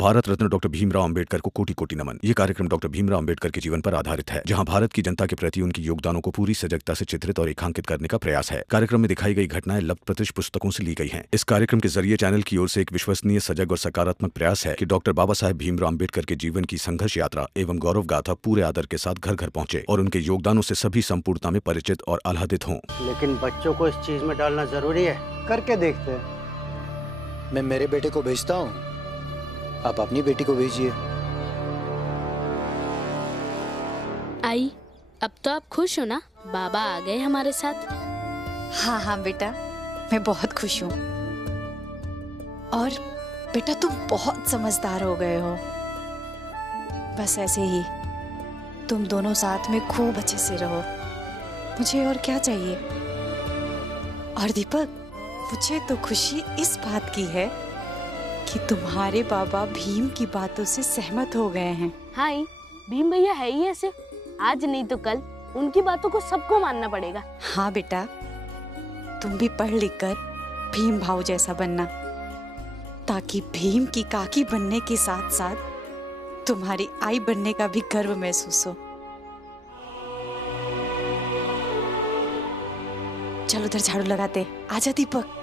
Bharat Ratna doctor Bhimrao Ambedkar को कोटि कोटि नमन। ये कार्यक्रम डॉक्टर भीमराव अंबेडकर के जीवन पर आधारित है, जहां भारत की जनता के प्रति उनके योगदानों को पूरी सजगता से चित्रित और रेखांकित करने का प्रयास है। कार्यक्रम में दिखाई गई घटनाएं लब्ध प्रतिष्ठ पुस्तकों से ली गई हैं। इस कार्यक्रम के जरिए चैनल की ओर से एक विश्वसनीय, सजग और सकारात्मक प्रयास है कि डॉक्टर बाबा साहेब भीमराव अंबेडकर के जीवन की संघर्ष यात्रा एवं गौरव गाथा पूरे आदर के साथ घर घर पहुंचे और उनके योगदानों से सभी संपूर्णता में परिचित और आह्लादित हों। लेकिन बच्चों को इस चीज में डालना जरूरी है। करके देखते हैं। मैं मेरे बेटे को भेजता हूँ, आप अपनी बेटी को भेजिए। आई, अब तो आप खुश हो ना? बाबा आ गए हमारे साथ। हाँ हाँ बेटा, मैं बहुत खुश हूँ। और बेटा तुम बहुत समझदार हो गए हो। बस ऐसे ही तुम दोनों साथ में खूब अच्छे से रहो, मुझे और क्या चाहिए। और दीपक, मुझे तो खुशी इस बात की है कि तुम्हारे बाबा भीम की बातों से सहमत हो गए हैं। हाँ, भीम भैया है ही ऐसे, आज नहीं तो कल उनकी बातों को सबको मानना पड़ेगा। हाँ बेटा, तुम भी पढ़ लिख कर भीम भाव जैसा बनना, ताकि भीम की काकी बनने के साथ साथ तुम्हारी आई बनने का भी गर्व महसूस हो। चलो उधर झाड़ू लगाते। आजा दीपक।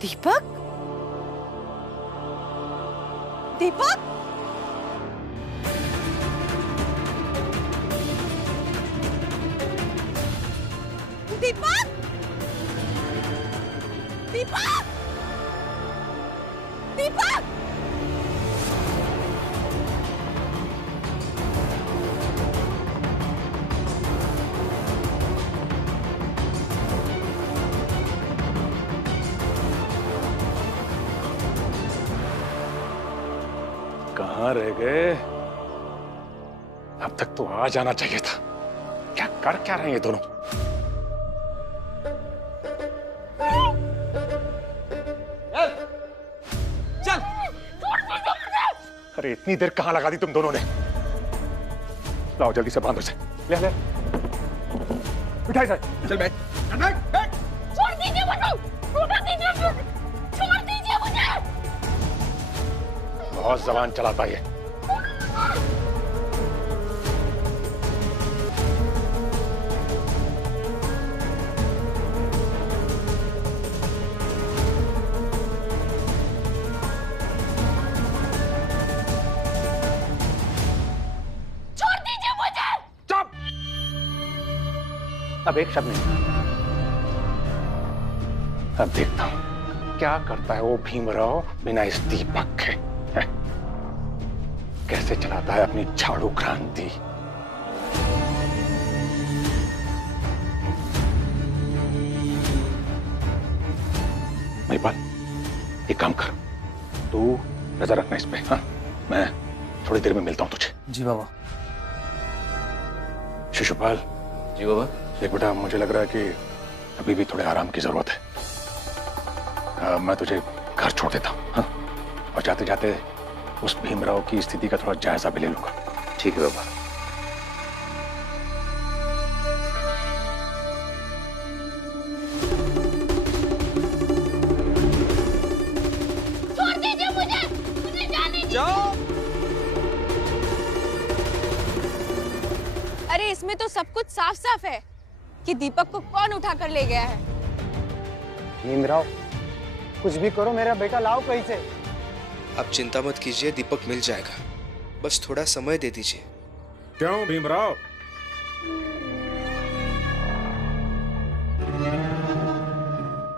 दीपक, दीपक, दीपक, दीपक, दीपक। कहाँ रह गए? अब तक तो आ जाना चाहिए था। क्या कर क्या रहे हैं ये दोनों? चल। अरे इतनी देर कहाँ लगा दी तुम दोनों ने? लाओ जल्दी से बांधो से। ले ले। बिठाई से। चल बैठ। छोड़ दीजिए मुझे। छोड़ दीजिए। छोड़ दीजिए मुझे। बहुत जबान चलाता है। छोड़ दीजिए मुझे। चुप। अब एक शब्द नहीं। अब देखता हूं क्या करता है वो भीमराव बिना इस दीपक के। कैसे चलाता है अपनी झाड़ू क्रांति। महिपाल, एक काम कर, तू नजर रखना इस पे। हाँ, मैं थोड़ी देर में मिलता हूं तुझे। जी बाबा। शिशुपाल। जी बाबा। देख बेटा, मुझे लग रहा है कि अभी भी थोड़े आराम की जरूरत है। मैं तुझे घर छोड़ देता हूं। हाँ? और जाते जाते उस भीमराव की स्थिति का थोड़ा जायजा भी ले लूंगा। ठीक है बाबा। छोड़ दीजिए मुझे जाने दीजिए। जाओ। अरे इसमें तो सब कुछ साफ साफ है कि दीपक को कौन उठा कर ले गया है। भीमराव, कुछ भी करो, मेरा बेटा लाओ कहीं से। आप चिंता मत कीजिए, दीपक मिल जाएगा, बस थोड़ा समय दे दीजिए। क्यों भीमराव?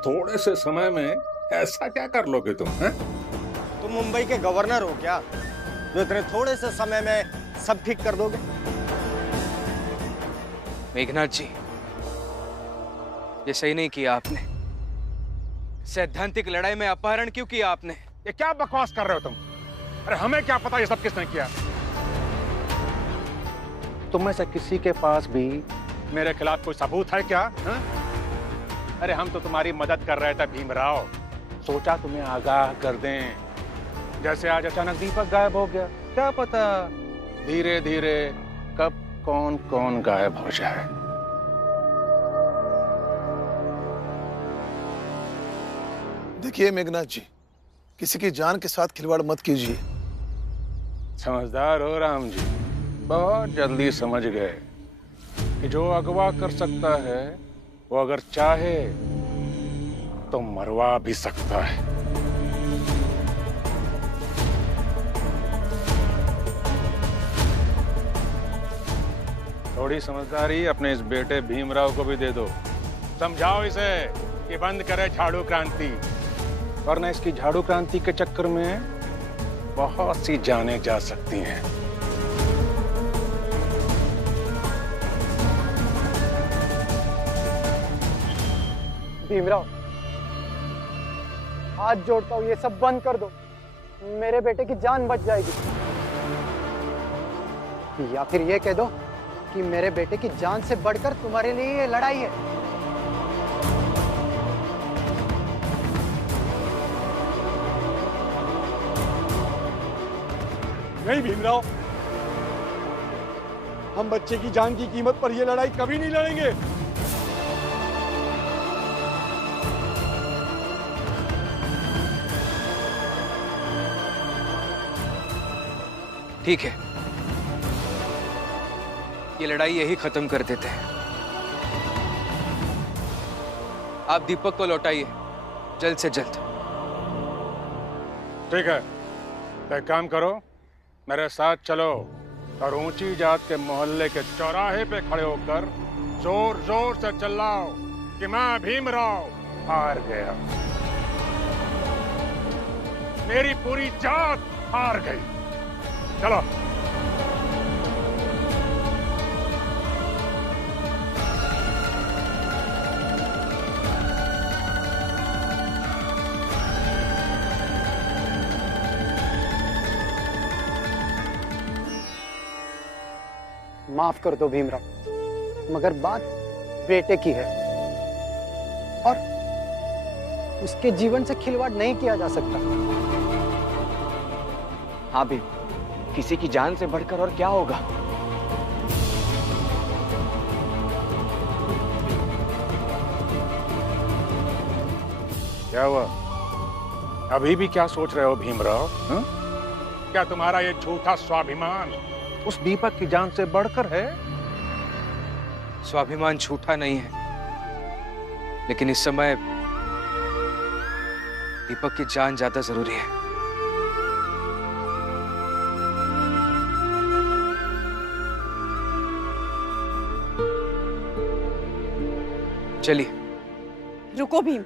थोड़े से समय में ऐसा क्या कर लोगे तुम? तुम मुंबई के गवर्नर हो क्या, जो इतने थोड़े से समय में सब ठीक कर दोगे? मेघनाथ जी, ये सही नहीं किया आपने। सैद्धांतिक लड़ाई में अपहरण क्यों किया आपने? ये क्या बकवास कर रहे हो तुम? अरे हमें क्या पता ये सब किसने किया? तुम में से किसी के पास भी मेरे खिलाफ कोई सबूत है क्या? हा? अरे हम तो तुम्हारी मदद कर रहे थे भीमराव, सोचा तुम्हें आगाह कर दें। जैसे आज अचानक दीपक गायब हो गया, क्या पता धीरे धीरे कब कौन कौन गायब हो जाए। देखिए मेघनाथ जी, किसी की जान के साथ खिलवाड़ मत कीजिए। समझदार हो राम जी, बहुत जल्दी समझ गए कि जो अगवा कर सकता है वो अगर चाहे तो मरवा भी सकता है। थोड़ी समझदारी अपने इस बेटे भीमराव को भी दे दो। समझाओ इसे कि बंद करे झाड़ू क्रांति, वरना इसकी झाड़ू क्रांति के चक्कर में बहुत सी जानें जा सकती हैं। भीमराव, हाथ जोड़ता हूँ, ये सब बंद कर दो। मेरे बेटे की जान बच जाएगी। या फिर ये कह दो कि मेरे बेटे की जान से बढ़कर तुम्हारे लिए ये लड़ाई है। नहीं भीमराव, हम बच्चे की जान की कीमत पर यह लड़ाई कभी नहीं लड़ेंगे। ठीक है, ये लड़ाई यही खत्म कर देते हैं। आप दीपक को लौटाइए जल्द से जल्द। ठीक है, तो एक काम करो, मेरे साथ चलो और ऊंची जात के मोहल्ले के चौराहे पे खड़े होकर जोर जोर से चिल्लाओ कि मैं भीमराव हार गया, मेरी पूरी जात हार गई। चलो। माफ कर दो भीमराव, मगर बात बेटे की है और उसके जीवन से खिलवाड़ नहीं किया जा सकता। हाँ भीम, किसी की जान से बढ़कर और क्या होगा? क्या हुआ? अभी भी क्या सोच रहे हो भीमराव? क्या तुम्हारा ये झूठा स्वाभिमान उस दीपक की जान से बढ़कर है? स्वाभिमान झूठा नहीं है, लेकिन इस समय दीपक की जान ज्यादा जरूरी है। चलिए। रुको भीम,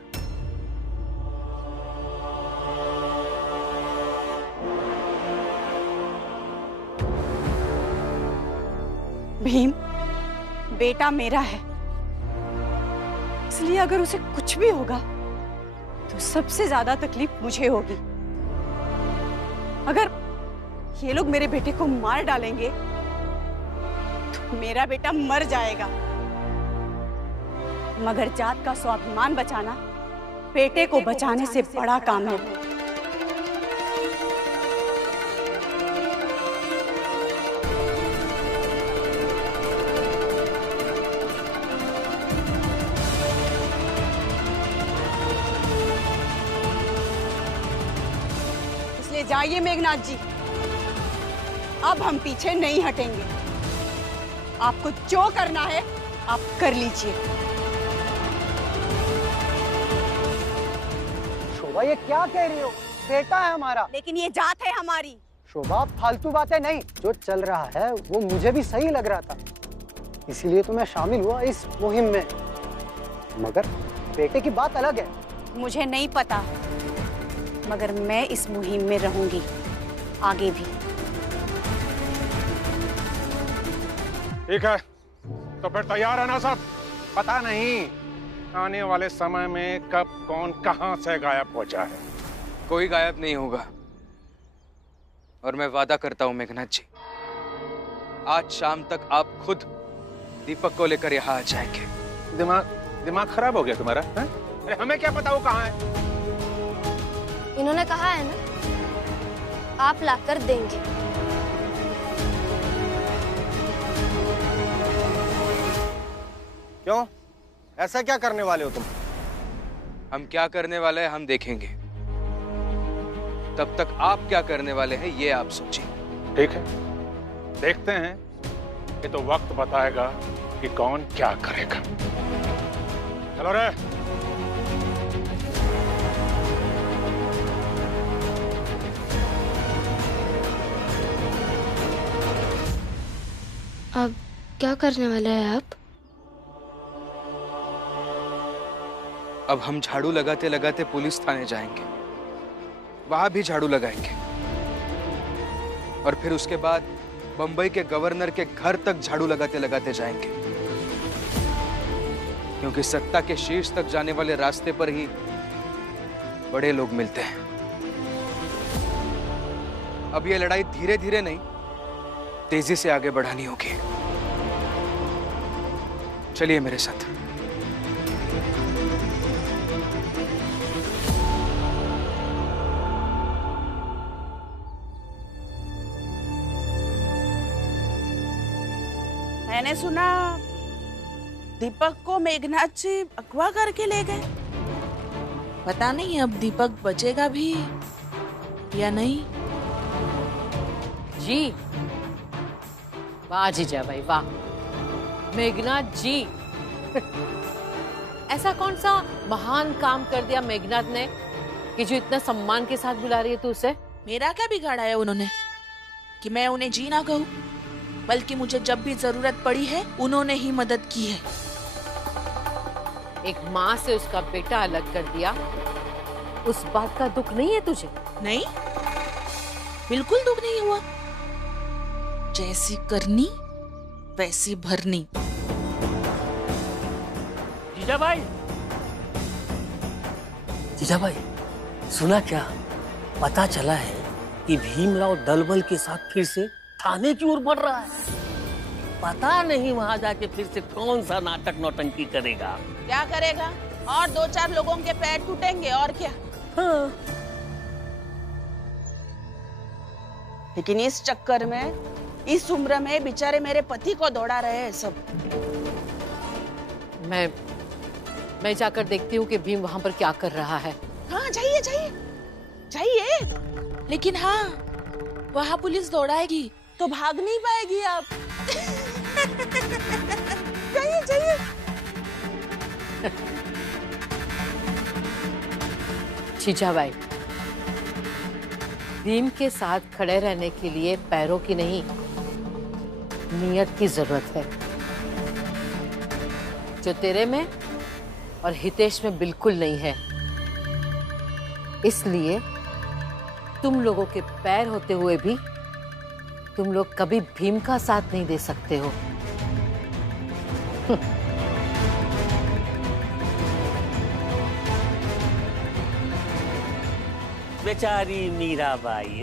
भीम बेटा मेरा है, इसलिए अगर उसे कुछ भी होगा तो सबसे ज्यादा तकलीफ मुझे होगी। अगर ये लोग मेरे बेटे को मार डालेंगे तो मेरा बेटा मर जाएगा, मगर जात का स्वाभिमान बचाना बेटे को बचाने से बड़ा काम है। इसलिए जाइए मेघनाथ जी, अब हम पीछे नहीं हटेंगे। आपको जो करना है आप कर लीजिए। शोभा, ये क्या कह रही हो? बेटा है हमारा। लेकिन ये जात है हमारी। शोभा, फालतू बातें नहीं। जो चल रहा है वो मुझे भी सही लग रहा था, इसीलिए तो मैं शामिल हुआ इस मुहिम में। मगर बेटे की बात अलग है। मुझे नहीं पता, मगर मैं इस मुहिम में रहूंगी आगे भी। ठीक है, तो फिर तैयार है ना सब? पता नहीं आने वाले समय में कब कौन कहां से गायब हो जाए, कोई गायब नहीं होगा। और मैं वादा करता हूं मेघनाथ जी, आज शाम तक आप खुद दीपक को लेकर यहाँ आ जाएंगे। दिमाग खराब हो गया तुम्हारा? है? अरे हमें क्या पता वो कहाँ है? इन्होंने कहा है ना, आप लाकर देंगे। क्यों? ऐसा क्या करने वाले हो तुम? हम क्या करने वाले हैं हम देखेंगे, तब तक आप क्या करने वाले हैं ये आप सोचिए। ठीक है, देखते हैं। ये तो वक्त बताएगा कि कौन क्या करेगा। चलो रे। अब क्या करने वाले हैं आप? अब हम झाड़ू लगाते लगाते पुलिस थाने जाएंगे, वहां भी झाड़ू लगाएंगे, और फिर उसके बाद बंबई के गवर्नर के घर तक झाड़ू लगाते लगाते जाएंगे, क्योंकि सत्ता के शीर्ष तक जाने वाले रास्ते पर ही बड़े लोग मिलते हैं। अब ये लड़ाई धीरे धीरे नहीं, तेजी से आगे बढ़ानी होगी। चलिए मेरे साथ। मैंने सुना दीपक को मेघनाथ जी अगवा करके ले गए। पता नहीं अब दीपक बचेगा भी या नहीं। जी वाह जीजा भाई वाह, मेघनाथ जी ऐसा कौन सा महान काम कर दिया मेघनाथ ने कि जो इतना सम्मान के साथ बुला रही है तू उसे? मेरा क्या बिगाड़ा है उन्होंने कि मैं उन्हें जी ना कहूँ, बल्कि मुझे जब भी जरूरत पड़ी है उन्होंने ही मदद की है। एक माँ से उसका बेटा अलग कर दिया, उस बात का दुख नहीं है तुझे? नहीं, बिल्कुल दुख नहीं हुआ। जैसी करनी वैसी भरनी। जीजा भाई सुना क्या? पता चला है कि भीमराव दलबल के साथ फिर से थाने की ओर बढ़ रहा है। पता नहीं वहां जाके फिर से कौन सा नाटक नौटंकी करेगा। क्या करेगा? और 2-4 लोगों के पैर टूटेंगे और क्या। हाँ। लेकिन इस चक्कर में, इस उम्र में बेचारे मेरे पति को दौड़ा रहे हैं सब। मैं जाकर देखती हूँ कि भीम वहां पर क्या कर रहा है। हाँ जाइए जाइए जाइए। लेकिन हाँ, वहाँ पुलिस दौड़ाएगी तो भाग नहीं पाएगी आप। जाइए जाइए। जीजा भाई, भीम के साथ खड़े रहने के लिए पैरों की नहीं, नियत की जरूरत है, जो तेरे में और हितेश में बिल्कुल नहीं है। इसलिए तुम लोगों के पैर होते हुए भी तुम लोग कभी भीम का साथ नहीं दे सकते हो। बेचारी मीराबाई।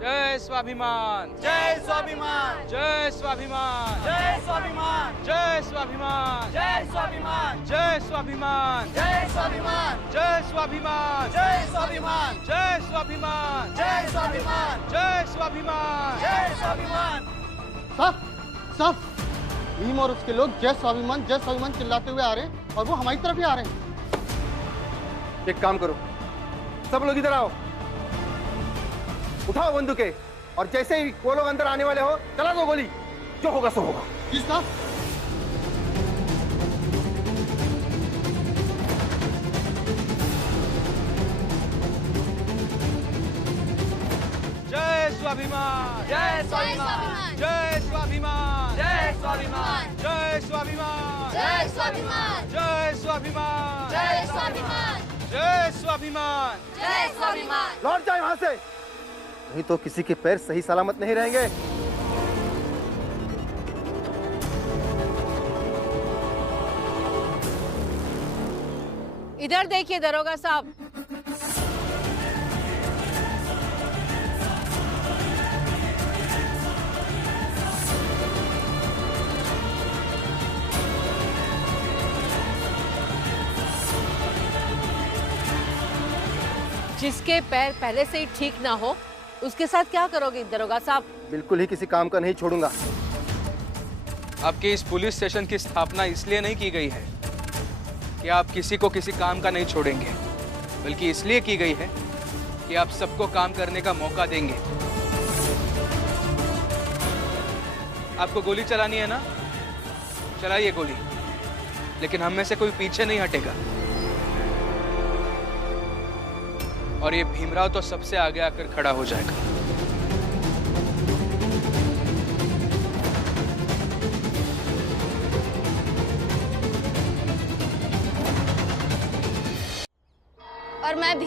जय स्वाभिमान, जय स्वाभिमान, जय स्वाभिमान, जय स्वाभिमान, जय स्वाभिमान, जय स्वाभिमान, जय स्वाभिमान, जय स्वाभिमान, जय स्वाभिमान, जय स्वाभिमान, जय स्वाभिमान, जय स्वाभिमान, जय स्वाभिमान, जय स्वाभिमान। सब भीम और उसके लोग जय स्वाभिमान चिल्लाते हुए आ रहे हैं और वो हमारी तरफ ही आ रहे हैं। एक काम करो, सब लोग इधर आओ, उठाओ बंदूकें, और जैसे ही वो लोग अंदर आने वाले हो चला दो गोली, जो होगा सो होगा। जी साहब। जय स्वाभिमान, जय स्वाभिमान, जय स्वाभिमान, जय स्वाभिमान, जय स्वाभिमान, जय स्वाभिमान, जय स्वाभिमान, जय स्वाभिमान, जय स्वाभिमान, जय स्वाभिमान। लौट जाए वहां से, नहीं तो किसी के पैर सही सलामत नहीं रहेंगे। इधर देखिए दरोगा साहब। जिसके पैर पहले से ही ठीक ना हो उसके साथ क्या करोगे दरोगा साहब? बिल्कुल ही किसी काम का नहीं छोड़ूंगा। आपके इस पुलिस स्टेशन की स्थापना इसलिए नहीं की गई है कि आप किसी को किसी काम का नहीं छोड़ेंगे, बल्कि इसलिए की गई है कि आप सबको काम करने का मौका देंगे। आपको गोली चलानी है ना, चलाइए गोली, लेकिन हम में से कोई पीछे नहीं हटेगा। और ये भीमराव तो सबसे आगे आकर खड़ा हो जाएगा। और मैं भी।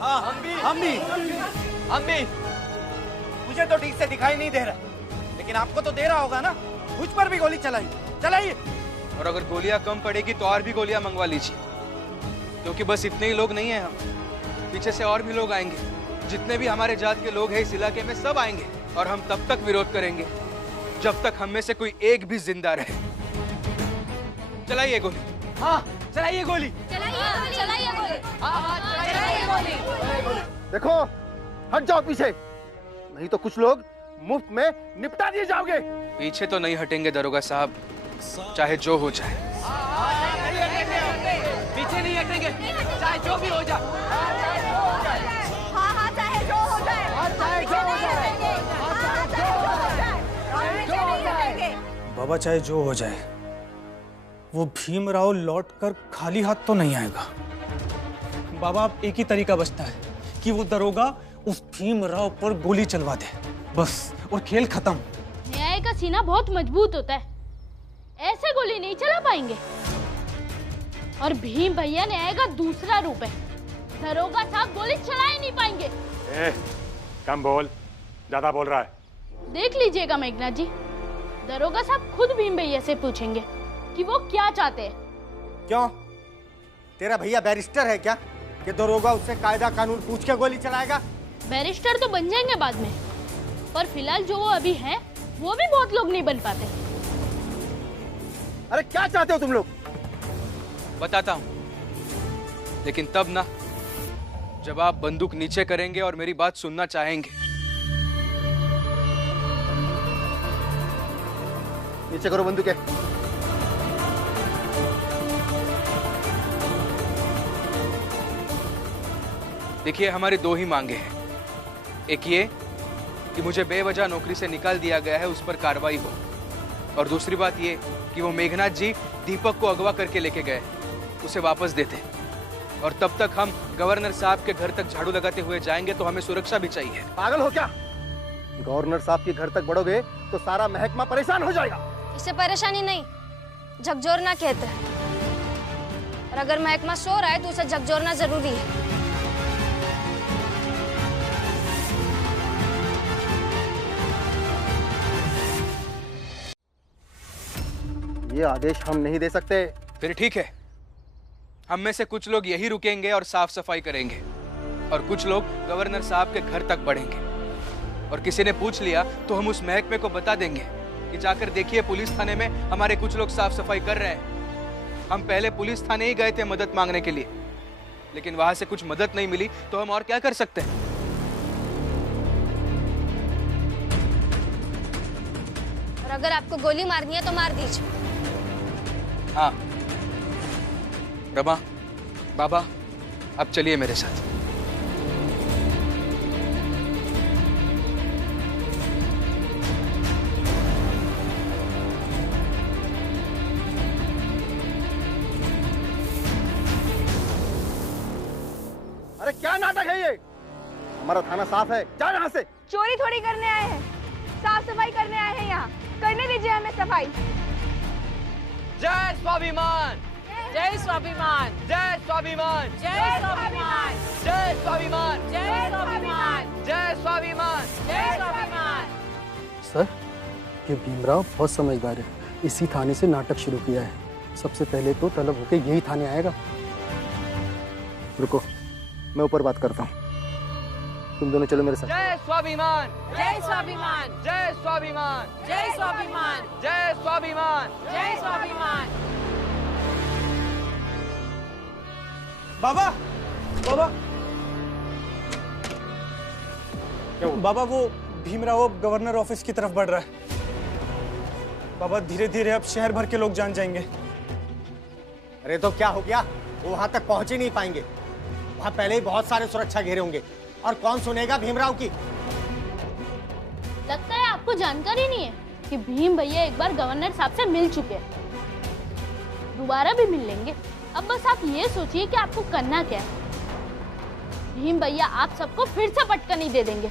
हाँ, हम भी। मुझे तो ठीक से दिखाई नहीं दे रहा, लेकिन आपको तो दे रहा होगा ना। मुझ पर भी गोली चलाइए। और अगर गोलियां कम पड़ेगी तो और भी गोलियां मंगवा लीजिए, क्योंकि बस इतने ही लोग नहीं हैं हम, पीछे से और भी लोग आएंगे। जितने भी हमारे जात के लोग हैं इस इलाके में सब आएंगे, और हम तब तक विरोध करेंगे जब तक हम में से कोई एक भी जिंदा रहे। चलाइए गोली। हाँ, चलाइए गोली। देखो, हट जाओ पीछे, नहीं तो कुछ लोग मुफ्त में निपटा दिए जाओगे। पीछे तो नहीं हटेंगे दरोगा साहब, चाहे जो हो जाए। पीछे नहीं हटेंगे, चाहे जो भी हो जाए। बाबा चाहे जो हो जाए, वो भीमराव लौटकर खाली हाथ तो नहीं आएगा। बाबा अब एक ही तरीका बचता है कि वो दरोगा उस भीमराव पर गोली चलवा दे, बस, और खेल खत्म। न्याय का सीना बहुत मजबूत होता है, ऐसे गोली नहीं चला पाएंगे। और भीम भैया न्याय का दूसरा रूप है, दरोगा साहब गोली चला ही नहीं पाएंगे। कम बोल, ज्यादा बोल रहा है। देख लीजिएगा मेघनाथ जी, दरोगा साहब खुद भीम भैया से पूछेंगे कि वो क्या चाहते हैं। क्यों? तेरा भैया बैरिस्टर है क्या कि दरोगा उससे कायदा कानून पूछ के गोली चलाएगा? बैरिस्टर तो बन जाएंगे बाद में, पर फिलहाल जो वो अभी हैं, वो भी बहुत लोग नहीं बन पाते। अरे क्या चाहते हो तुम लोग? बताता हूं, लेकिन तब ना जब आप बंदूक नीचे करेंगे और मेरी बात सुनना चाहेंगे। नीचे करो बंदूकें। देखिए, हमारी दो ही मांगे हैं। एक ये कि मुझे बेवजह नौकरी से निकाल दिया गया है, उस पर कार्रवाई हो, और दूसरी बात ये कि वो मेघनाथ जी दीपक को अगवा करके लेके गए, उसे वापस देते। और तब तक हम गवर्नर साहब के घर तक झाड़ू लगाते हुए जाएंगे, तो हमें सुरक्षा भी चाहिए। पागल हो क्या? गवर्नर साहब के घर तक बढ़ोगे तो सारा महकमा परेशान हो जाएगा। इसे परेशानी नहीं, झकझोरना कहते हैं। और अगर महकमा सो रहा है तो उसे झकझोरना जरूरी है। ये आदेश हम नहीं दे सकते। फिर ठीक है, हम में से कुछ लोग यही रुकेंगे और साफ सफाई करेंगे, और कुछ लोग गवर्नर साहब के घर तक बढ़ेंगे। और किसी ने पूछ लिया तो हम उस महकमे को बता देंगे कि जाकर देखिए, पुलिस थाने में हमारे कुछ लोग साफ सफाई कर रहे हैं। हम पहले पुलिस थाने ही गए थे मदद मांगने के लिए, लेकिन वहां से कुछ मदद नहीं मिली, तो हम और क्या कर सकते हैं? और अगर आपको गोली मारनी है तो मार दीजिए। हाँ रमा, बाबा, अब चलिए मेरे साथ। अरे क्या नाटक है ये? हमारा थाना साफ है, जा यहाँ से। चोरी थोड़ी करने आए हैं, साफ सफाई करने आए हैं। यहाँ करने दीजिए हमें सफाई। जय स्वाभिमान, जय स्वाभिमान, जय स्वाभिमान, जय स्वाभिमान, जय स्वाभिमान, जय स्वाभिमान, जय स्वाभिमान, जय स्वाभिमान। सर, ये भीमराव बहुत समझदार है, इसी थाने से नाटक शुरू किया है। सबसे पहले तो तलब होके यही थाने आएगा। रुको, मैं ऊपर बात करता हूँ, तुम दोनों चलो मेरे साथ। जय स्वाभिमान, जय स्वाभिमान, जय स्वाभिमान, जय स्वाभिमान, जय स्वाभिमान, जय स्वाभिमान। बाबा, बाबा, बाबा वो भीमराव अब गवर्नर ऑफिस की तरफ बढ़ रहा है। बाबा धीरे धीरे अब शहर भर के लोग जान जाएंगे। अरे तो क्या हो गया, वो वहां तक पहुंच ही नहीं पाएंगे। वहां पहले ही बहुत सारे सुरक्षा घेरे होंगे और कौन सुनेगा भीमराव की। लगता है आपको जानकारी नहीं है कि भीम भैया एक बार गवर्नर साहब से मिल चुके हैं, दोबारा भी मिल लेंगे। अब बस आप ये सोचिए कि आपको करना क्या है। भीम भैया आप सबको फिर से पटकनी दे देंगे।